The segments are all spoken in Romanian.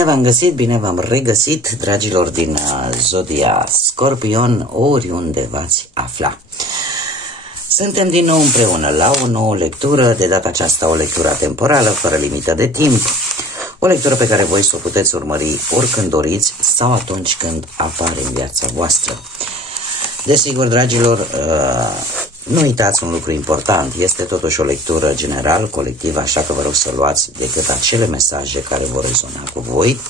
Bine v-am găsit, bine v-am regăsit, dragilor din Zodia Scorpion, oriunde v-ați afla. Suntem din nou împreună la o nouă lectură, de data aceasta o lectură temporală, fără limită de timp. O lectură pe care voi să o puteți urmări oricând doriți sau atunci când apare în viața voastră. Desigur, dragilor, nu uitați un lucru important, este totuși o lectură general, colectivă, așa că vă rog să luați decât acele mesaje care vor rezona cu voi,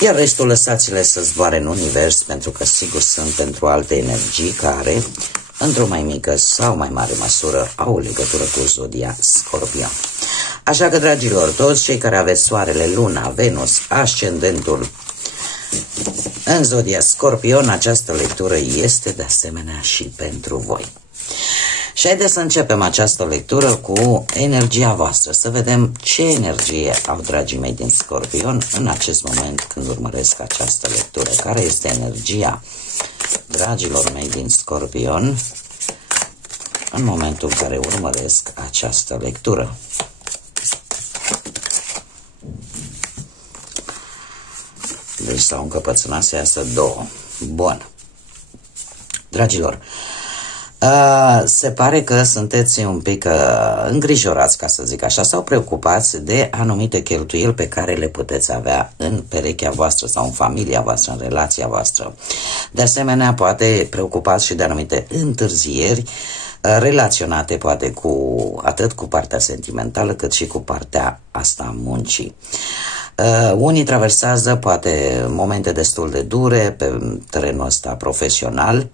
iar restul lăsați-le să zboare în univers, pentru că sigur sunt pentru alte energii care, într-o mai mică sau mai mare măsură, au o legătură cu Zodia Scorpion. Așa că, dragilor, toți cei care aveți Soarele, Luna, Venus, Ascendentul în Zodia Scorpion, această lectură este de asemenea și pentru voi. Și haideți să începem această lectură cu energia voastră, să vedem ce energie au dragii mei din Scorpion în acest moment când urmăresc această lectură. Care este energia dragilor mei din Scorpion în momentul în care urmăresc această lectură. Deci s-au încăpățânat să iasă două. Bun. Dragilor, se pare că sunteți un pic îngrijorați, ca să zic așa, sau preocupați de anumite cheltuieli pe care le puteți avea în perechea voastră sau în familia voastră, în relația voastră. De asemenea, poate preocupați și de anumite întârzieri relaționate poate atât cu partea sentimentală cât și cu partea asta a muncii. Unii traversează poate momente destul de dure pe terenul ăsta profesional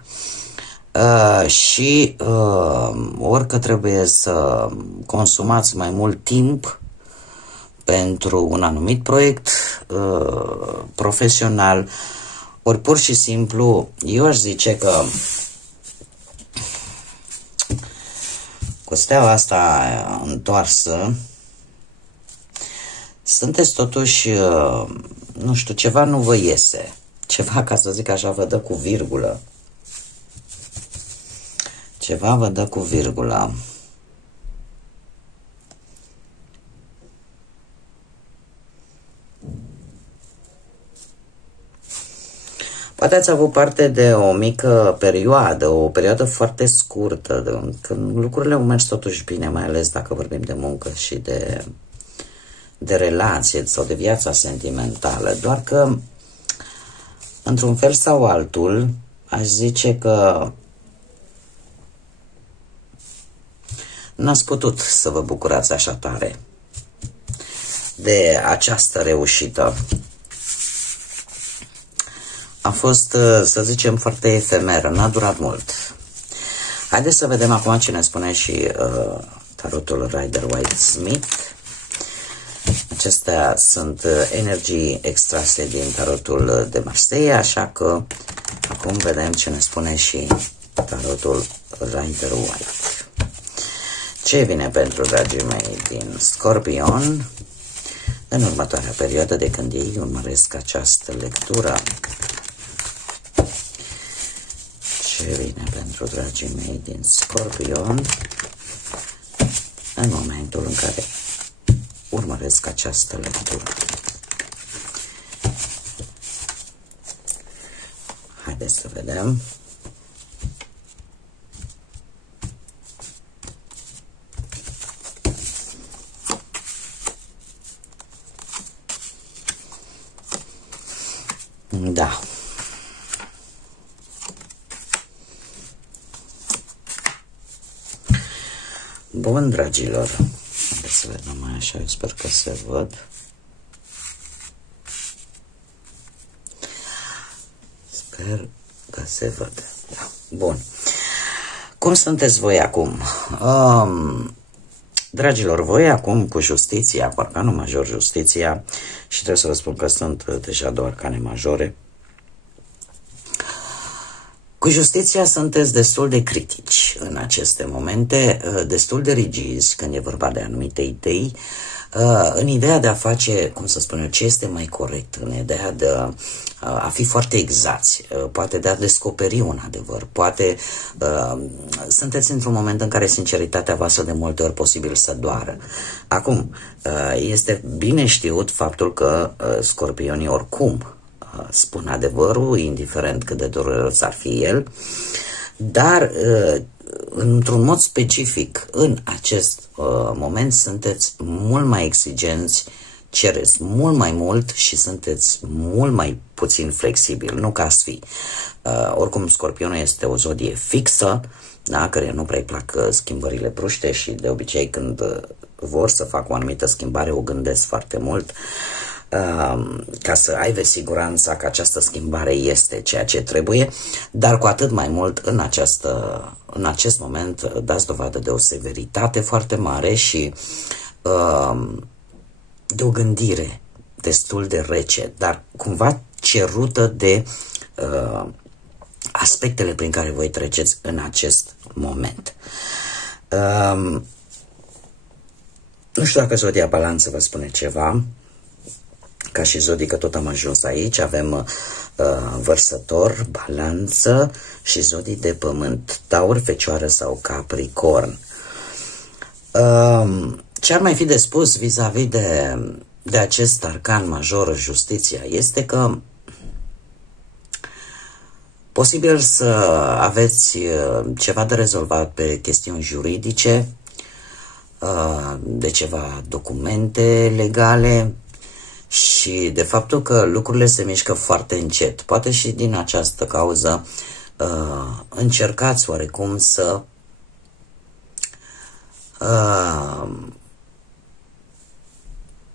și ori că trebuie să consumați mai mult timp pentru un anumit proiect profesional, ori pur și simplu eu aș zice că cu steaua asta întoarsă sunteți totuși, nu știu, ceva nu vă iese. Ceva, ca să zic așa, vă dă cu virgulă. Ceva vă dă cu virgulă. Poate ați avut parte de o mică perioadă, o perioadă foarte scurtă, când lucrurile au mers totuși bine, mai ales dacă vorbim de muncă și de relație sau de viața sentimentală, doar că într-un fel sau altul aș zice că n-ați putut să vă bucurați așa tare de această reușită. A fost, să zicem, foarte efemeră, n-a durat mult. Haideți să vedem acum ce ne spune și tarotul Rider-Waite-Smith. Acestea sunt energii extrase din tarotul de Marseille, așa că acum vedem ce ne spune și tarotul Rider-Waite. Ce vine pentru dragii mei din Scorpion în următoarea perioadă de când ei urmăresc această lectură? Ce vine pentru dragii mei din Scorpion în momentul în care urmăresc această lectură? Haideți să vedem. Da. Bun, dragilor. Haideți să vedem mai așa, eu sper că se văd. Sper că se văd. Da. Bun. Cum sunteți voi acum? Dragilor, voi acum cu justiția, cu arcanul major justiția, și trebuie să vă spun că sunt deja două arcane majore, cu justiția sunteți destul de critici în aceste momente, destul de rigizi când e vorba de anumite idei, în ideea de a face, cum să spun eu, ce este mai corect, în ideea de a fi foarte exacti, poate de a descoperi un adevăr, poate sunteți într-un moment în care sinceritatea voastră de multe ori posibil să doară. Acum, este bine știut faptul că scorpionii oricum spun adevărul, indiferent cât de dureros ar fi el, dar într-un mod specific, în acest moment, sunteți mult mai exigenți, cereți mult mai mult și sunteți mult mai puțin flexibili, nu ca să fi. Oricum, Scorpionul este o zodie fixă, da, care nu prea-i plac schimbările bruște și de obicei când vor să facă o anumită schimbare o gândesc foarte mult, ca să aibă siguranța că această schimbare este ceea ce trebuie, dar cu atât mai mult în acest moment dați dovadă de o severitate foarte mare și de o gândire destul de rece, dar cumva cerută de aspectele prin care voi treceți în acest moment. Nu știu dacă zodia Balanță vă spune ceva. Ca și zodii, că tot am ajuns aici, avem Vărsător, Balanță și zodii de pământ, Taur, Fecioară sau Capricorn. Ce ar mai fi de spus vis-a-vis de acest arcan major, Justiția, este că posibil să aveți ceva de rezolvat pe chestiuni juridice, de ceva documente legale, și de faptul că lucrurile se mișcă foarte încet. Poate și din această cauză încercați oarecum să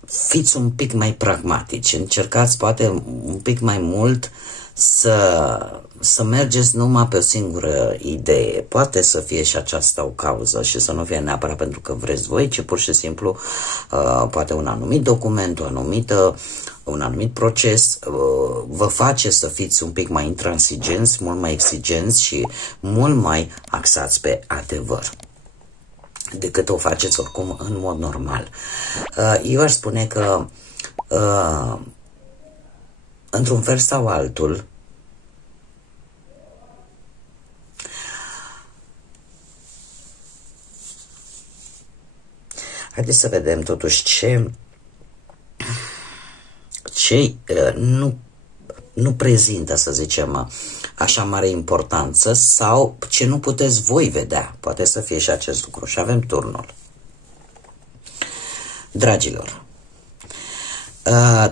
fiți un pic mai pragmatici. Încercați poate un pic mai mult să mergeți numai pe o singură idee. Poate să fie și aceasta o cauză și să nu fie neapărat pentru că vreți voi, ci pur și simplu poate un anumit document, un anumit proces vă face să fiți un pic mai intransigenți, mult mai exigenți și mult mai axați pe adevăr decât o faceți oricum în mod normal. Eu aș spune că într-un fel sau altul, haideți să vedem totuși ce nu prezintă, să zicem, așa mare importanță sau ce nu puteți voi vedea. Poate să fie și acest lucru. Și avem turnul. Dragilor,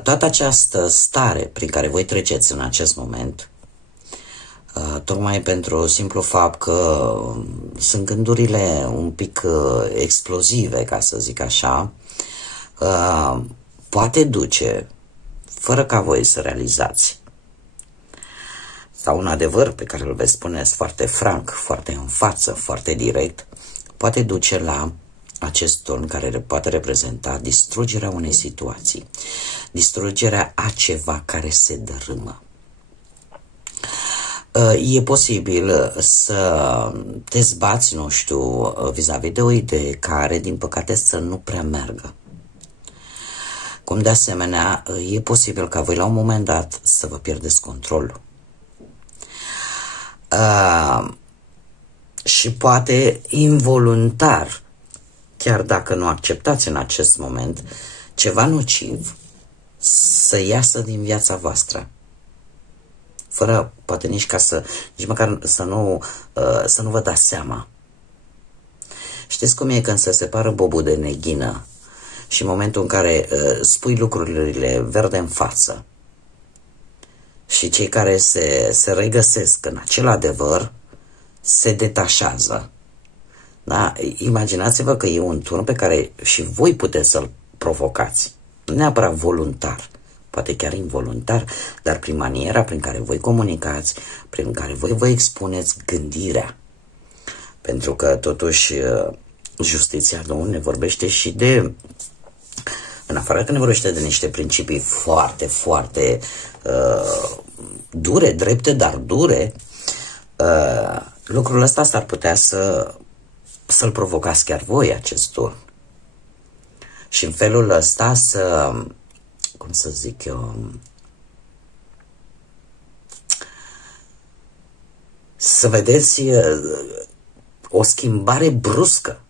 toată această stare prin care voi treceți în acest moment, tocmai pentru simplu fapt că sunt gândurile un pic explozive, ca să zic așa, poate duce, fără ca voi să realizați, sau un adevăr pe care îl veți spune foarte franc, foarte în față, foarte direct, poate duce la acest turn care poate reprezenta distrugerea unei situații, distrugerea a ceva care se dărâmă. E posibil să te zbați, nu știu, vis-a-vis de o idee care, din păcate, să nu prea meargă. Cum de asemenea, e posibil ca voi la un moment dat să vă pierdeți controlul. Și poate involuntar, chiar dacă nu acceptați în acest moment, ceva nociv să iasă din viața voastră. Fără, poate nici măcar să nu vă dați seama. Știți cum e când se separă bobul de neghină și în momentul în care spui lucrurile verde în față și cei care se regăsesc în acel adevăr se detașează. Da? Imaginați-vă că e un turn pe care și voi puteți să-l provocați. Nu neapărat voluntar, poate chiar involuntar, dar prin maniera prin care voi comunicați, prin care voi vă expuneți gândirea. Pentru că totuși Justiția ne vorbește și de, în afară că ne vorbește de niște principii foarte, foarte dure, drepte, dar dure, lucrul ăsta s-ar putea să-l provocați chiar voi, acest turn. și în felul ăsta să, cum să zic eu, să vedeți o schimbare bruscă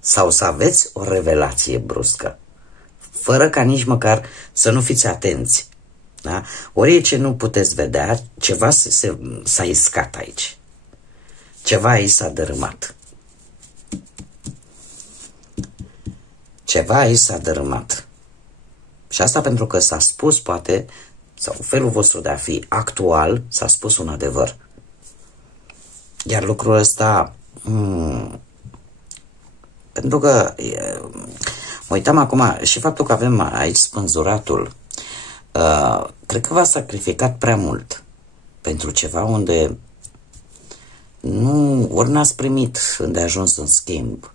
sau să aveți o revelație bruscă, fără ca nici măcar să nu fiți atenți. Da? Ori e ce nu puteți vedea, ceva s-a iscat aici. Ceva aici s-a dărâmat. Ceva aici s-a dărâmat. Și asta pentru că s-a spus, poate, sau felul vostru de a fi actual, s-a spus un adevăr. Iar lucrul ăsta, pentru că mă uitam acum și faptul că avem aici spânzuratul, cred că v-a sacrificat prea mult pentru ceva unde ori n-ați primit îndeajuns în schimb,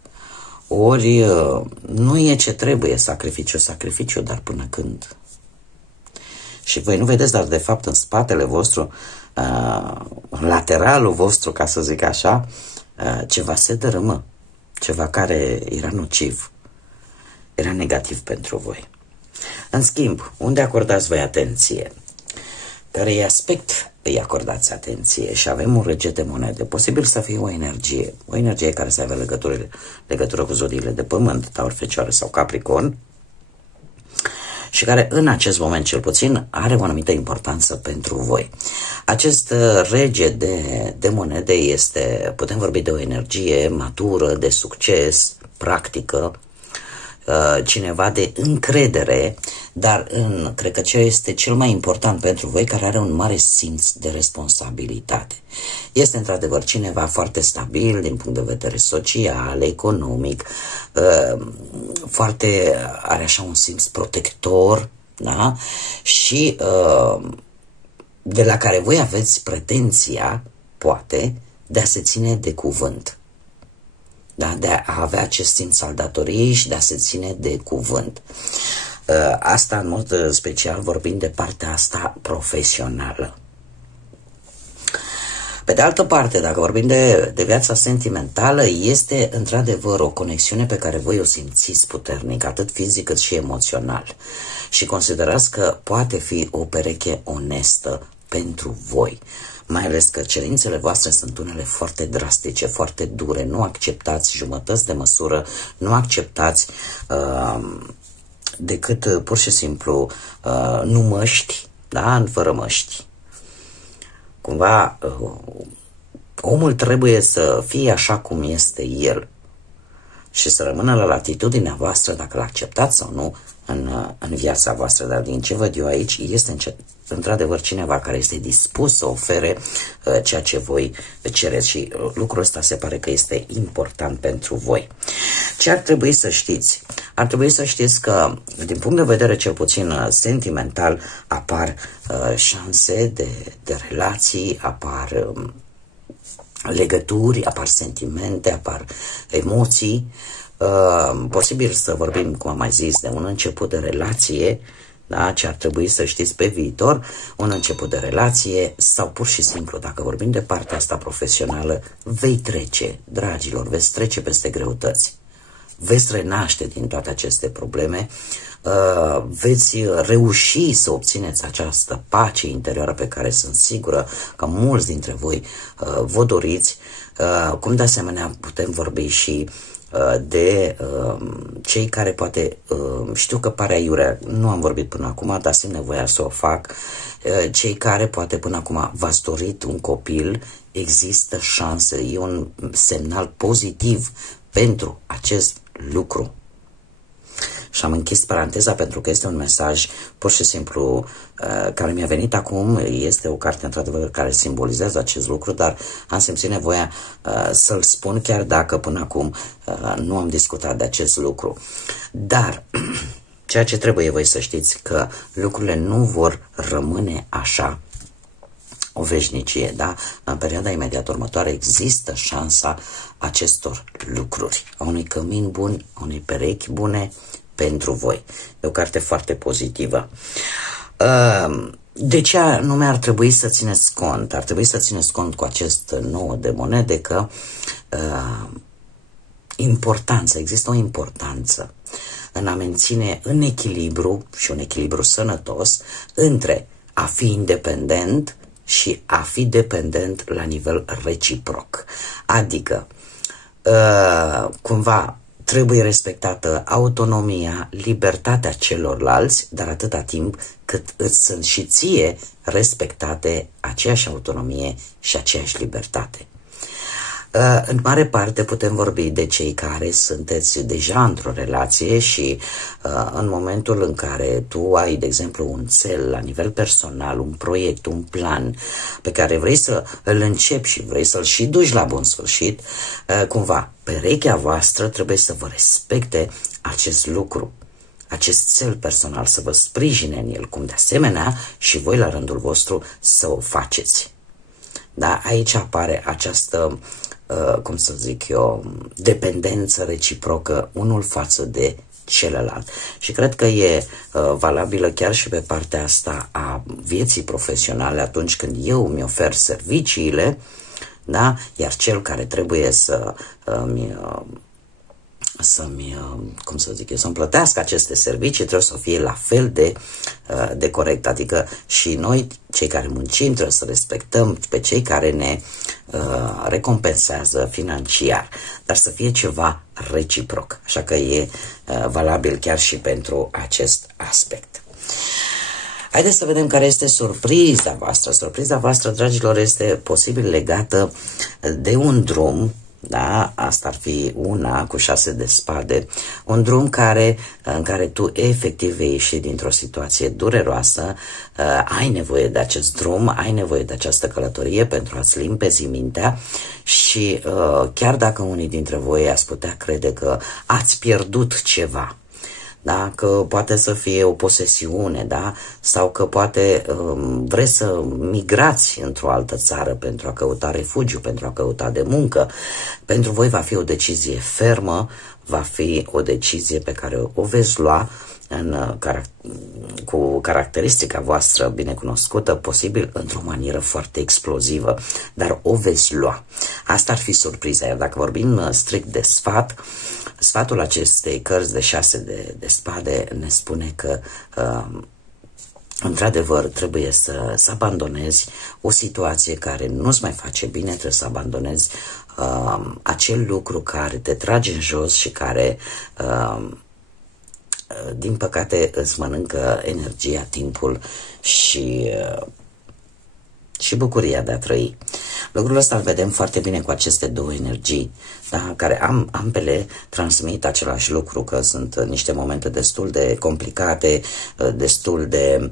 ori nu e ce trebuie, sacrificiu, dar până când? Și voi nu vedeți, dar de fapt în spatele vostru, în lateralul vostru, ca să zic așa, ceva se dărâmă, ceva care era nociv, era negativ pentru voi. În schimb, unde acordați voi atenție? Cărei aspect îi acordați atenție? Și avem un rege de monede, posibil să fie o energie care să aibă legătură cu zodiile de pământ, Taur, Fecioară sau Capricorn, și care în acest moment cel puțin are o anumită importanță pentru voi. Acest rege de monede este, putem vorbi de o energie matură, de succes, practică, cineva de încredere, dar cred că ce este cel mai important pentru voi, care are un mare simț de responsabilitate. Este într-adevăr cineva foarte stabil din punct de vedere social, economic, are așa un simț protector, da? Și de la care voi aveți pretenția, poate, de a se ține de cuvânt. Da? De a avea acest simț al datoriei și de a se ține de cuvânt. Asta în mod special vorbind de partea asta profesională. Pe de altă parte, dacă vorbim de viața sentimentală, este într-adevăr o conexiune pe care voi o simțiți puternic, atât fizic cât și emoțional. Și considerați că poate fi o pereche onestă pentru voi. Mai ales că cerințele voastre sunt unele foarte drastice, foarte dure. Nu acceptați jumătăți de măsură, nu acceptați decât pur și simplu nu măști, da? Fără măști. Cumva omul trebuie să fie așa cum este el și să rămână la latitudinea voastră dacă l-acceptați sau nu în viața voastră. Dar din ce văd eu aici, este într-adevăr cineva care este dispus să ofere ceea ce voi cereți și lucrul ăsta se pare că este important pentru voi. Ce ar trebui să știți? Ar trebui să știți că, din punct de vedere cel puțin sentimental, apar șanse de relații, apar legături, apar sentimente, apar emoții. Posibil să vorbim, cum am mai zis, de un început de relație, da? Ce ar trebui să știți pe viitor, un început de relație sau pur și simplu, dacă vorbim de partea asta profesională, vei trece, dragilor, veți trece peste greutăți, veți renaște din toate aceste probleme, veți reuși să obțineți această pace interioară pe care sunt sigură că mulți dintre voi vă doriți, cum de asemenea putem vorbi și de cei care poate, știu că pare aiurea, nu am vorbit până acum, dar simt nevoia să o fac, cei care poate până acum v-ați dorit un copil, există șanse, e un semnal pozitiv pentru acest lucru. Și am închis paranteza pentru că este un mesaj pur și simplu care mi-a venit acum. Este o carte într-adevăr care simbolizează acest lucru, dar am simțit nevoia să-l spun, chiar dacă până acum nu am discutat de acest lucru. Dar ceea ce trebuie voi să știți, că lucrurile nu vor rămâne așa o veșnicie, da? În perioada imediat următoare există șansa acestor lucruri, a unui cămin bun, a unei perechi bune pentru voi. E o carte foarte pozitivă. De ce anume ar trebui să țineți cont? Ar trebui să țineți cont cu acest 9 de monede că există o importanță în a menține în echilibru și un echilibru sănătos între a fi independent și a fi dependent la nivel reciproc. Adică, cumva, trebuie respectată autonomia, libertatea celorlalți, dar atâta timp cât îți sunt și ție respectate aceeași autonomie și aceeași libertate. În mare parte putem vorbi de cei care sunteți deja într-o relație și în momentul în care tu ai, de exemplu, un cel la nivel personal, un proiect, un plan pe care vrei să îl începi și vrei să-l și duci la bun sfârșit, cumva perechea voastră trebuie să vă respecte acest lucru, acest cel personal, să vă sprijine în el, cum de asemenea și voi la rândul vostru să o faceți. Da, aici apare această, cum să zic eu, dependență reciprocă unul față de celălalt. Și cred că e valabilă chiar și pe partea asta a vieții profesionale, atunci când eu îmi ofer serviciile, da, iar cel care trebuie cum să zic eu, să-mi plătească aceste servicii trebuie să fie la fel de corect. Adică și noi, cei care muncim, trebuie să respectăm pe cei care ne recompensează financiar, dar să fie ceva reciproc. Așa că e valabil chiar și pentru acest aspect. Haideți să vedem care este surpriza voastră. Surpriza voastră, dragilor, este posibil legată de un drum. Da, asta ar fi una cu 6 de spade, un drum în care tu efectiv vei ieși dintr-o situație dureroasă, ai nevoie de acest drum, ai nevoie de această călătorie pentru a-ți limpezi mintea și chiar dacă unii dintre voi ați putea crede că ați pierdut ceva, da? Că poate să fie o posesiune, da? Sau că poate vreți să migrați într-o altă țară pentru a căuta refugiu, pentru a căuta de muncă. Pentru voi va fi o decizie fermă, va fi o decizie pe care o veți lua cu caracteristica voastră binecunoscută, posibil într-o manieră foarte explozivă, dar o veți lua. Asta ar fi surpriza. Iar dacă vorbim strict de sfatul acestei cărți de 6 de spade ne spune că într-adevăr trebuie să abandonezi o situație care nu-ți mai face bine, trebuie să abandonezi acel lucru care te trage în jos și care din păcate îți mănâncă energia, timpul și bucuria de a trăi. Lucrul ăsta îl vedem foarte bine cu aceste două energii, da? Care ambele transmit același lucru, că sunt niște momente destul de complicate, destul de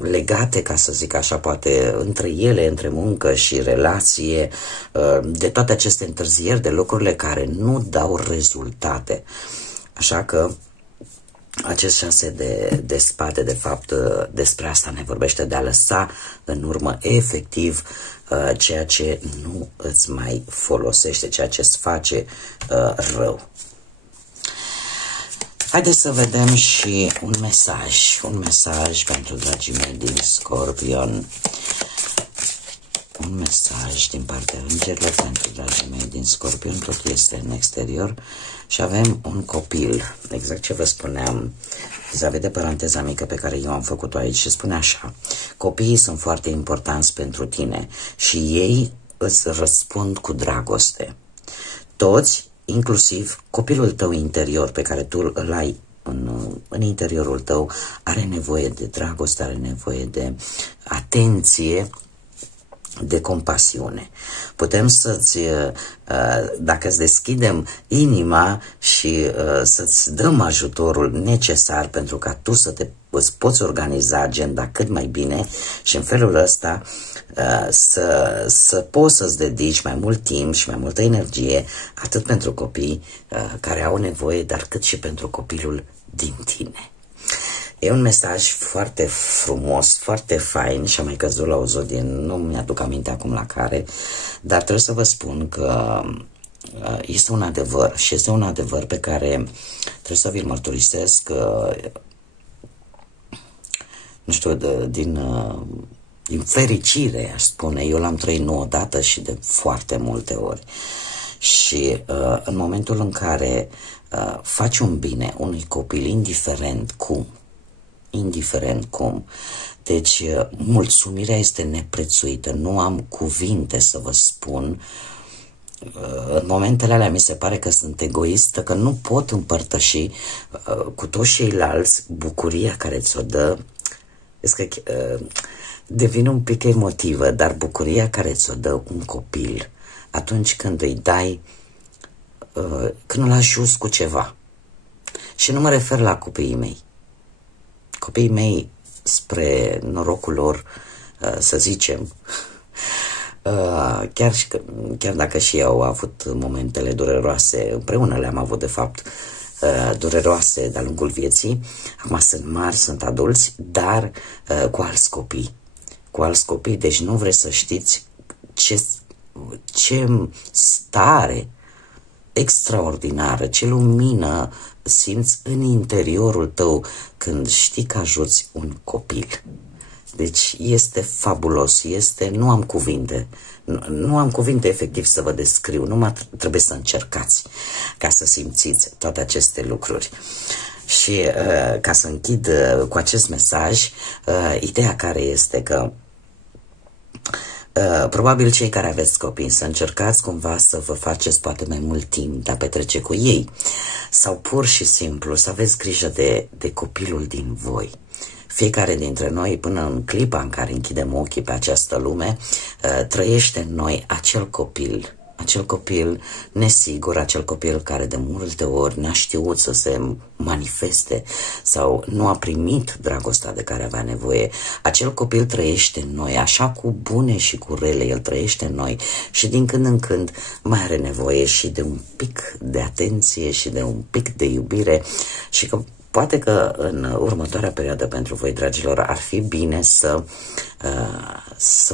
legate, ca să zic așa, poate între ele, între muncă și relație, de toate aceste întârzieri, de lucrurile care nu dau rezultate. Așa că acest 6 de spade, de fapt, despre asta ne vorbește, de a lăsa în urmă efectiv ceea ce nu îți mai folosește, ceea ce îți face rău. Haideți să vedem și un mesaj pentru dragii mei din Scorpion. Un mesaj din partea îngerilor pentru dragii mei din Scorpion, totul este în exterior și avem un copil, exact ce vă spuneam, vis-a-vis de paranteza mică pe care eu am făcut-o aici, și spune așa: copiii sunt foarte importanți pentru tine și ei îți răspund cu dragoste. Toți, inclusiv copilul tău interior pe care tu îl ai în interiorul tău, are nevoie de dragoste, are nevoie de atenție, de compasiune. Putem dacă îți deschidem inima și să-ți dăm ajutorul necesar pentru ca tu îți poți organiza agenda cât mai bine și în felul ăsta să poți să-ți dedici mai mult timp și mai multă energie atât pentru copii care au nevoie, dar cât și pentru copilul din tine. E un mesaj foarte frumos, foarte fain și am mai căzut la o zodie, nu mi-aduc aminte acum la care, dar trebuie să vă spun că este un adevăr și este un adevăr pe care trebuie să vi-l mărturisesc, nu știu, din fericire, aș spune. Eu l-am trăit nu odată și de foarte multe ori. Și în momentul în care faci un bine unui copil, indiferent cum, deci mulțumirea este neprețuită. Nu am cuvinte să vă spun. În momentele alea mi se pare că sunt egoistă, că nu pot împărtăși cu toți ceilalți bucuria care ți-o dă. Că devin un pic emotivă, dar bucuria care ți-o dă un copil atunci când îi dai, când îl ajuți cu ceva. Și nu mă refer la copiii mei. Copiii mei, spre norocul lor, să zicem, chiar dacă și eu au avut momentele dureroase, împreună le-am avut de fapt, dureroase de-a lungul vieții, acum sunt mari, sunt adulți, dar cu alți copii, deci nu vreți să știți ce stare extraordinară, ce lumină simți în interiorul tău când știi că ajuți un copil. Deci este fabulos, nu am cuvinte, nu am cuvinte efectiv să vă descriu, numai trebuie să încercați ca să simțiți toate aceste lucruri. Și ca să închid cu acest mesaj, ideea care este că probabil cei care aveți copii să încercați cumva să vă faceți poate mai mult timp de a petrece cu ei, sau pur și simplu să aveți grijă de copilul din voi. Fiecare dintre noi, până în clipa în care închidem ochii pe această lume, trăiește în noi acel copil nesigur, acel copil care de multe ori n-a știut să se manifeste sau nu a primit dragostea de care avea nevoie. Acel copil trăiește în noi, așa cu bune și cu rele, el trăiește în noi și din când în când mai are nevoie și de un pic de atenție și de un pic de iubire și că poate că în următoarea perioadă pentru voi, dragilor, ar fi bine să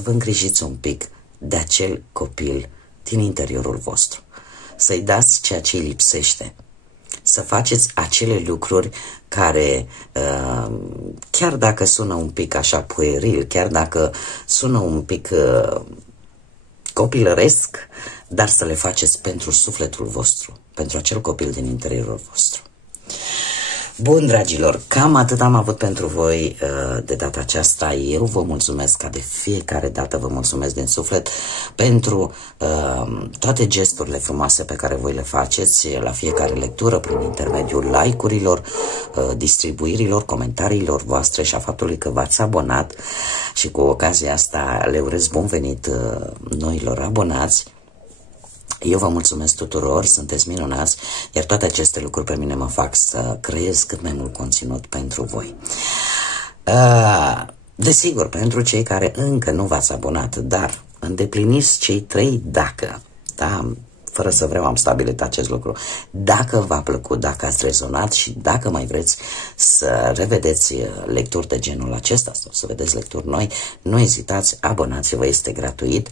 vă îngrijiți un pic de acel copil din interiorul vostru. Să-i dați ceea ce îi lipsește. Să faceți acele lucruri care, chiar dacă sună un pic așa pueril, chiar dacă sună un pic copilăresc, dar să le faceți pentru sufletul vostru, pentru acel copil din interiorul vostru. Bun, dragilor, cam atât am avut pentru voi de data aceasta. Eu vă mulțumesc ca de fiecare dată, vă mulțumesc din suflet pentru toate gesturile frumoase pe care voi le faceți la fiecare lectură prin intermediul like-urilor, distribuirilor, comentariilor voastre și a faptului că v-ați abonat și cu ocazia asta le urez bun venit noilor abonați. Eu vă mulțumesc tuturor, sunteți minunați, iar toate aceste lucruri pe mine mă fac să creez cât mai mult conținut pentru voi. Desigur, pentru cei care încă nu v-ați abonat, dar îndepliniți cei 3 dacă, da, fără să vreau am stabilit acest lucru. Dacă v-a plăcut, dacă ați rezonat și dacă mai vreți să revedeți lecturi de genul acesta sau să vedeți lecturi noi, nu ezitați, abonați-vă, este gratuit.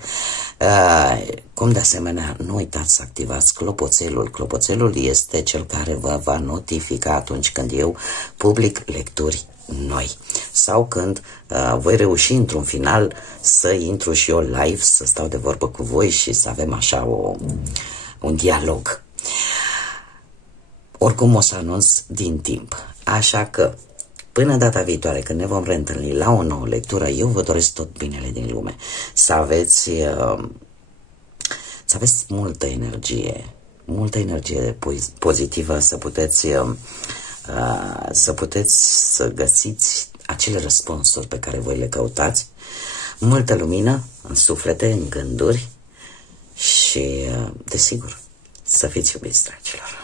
Cum de asemenea, nu uitați să activați clopoțelul. Clopoțelul este cel care vă va notifica atunci când eu public lecturi noi sau când voi reuși într-un final să intru și eu live, să stau de vorbă cu voi și să avem așa un dialog. Oricum o să anunț din timp, așa că până data viitoare când ne vom reîntâlni la o nouă lectură, eu vă doresc tot binele din lume, să aveți multă energie pozitivă, să puteți să găsiți acele răspunsuri pe care voi le căutați, multă lumină în suflete, în gânduri și, desigur, să fiți iubiți, dragilor.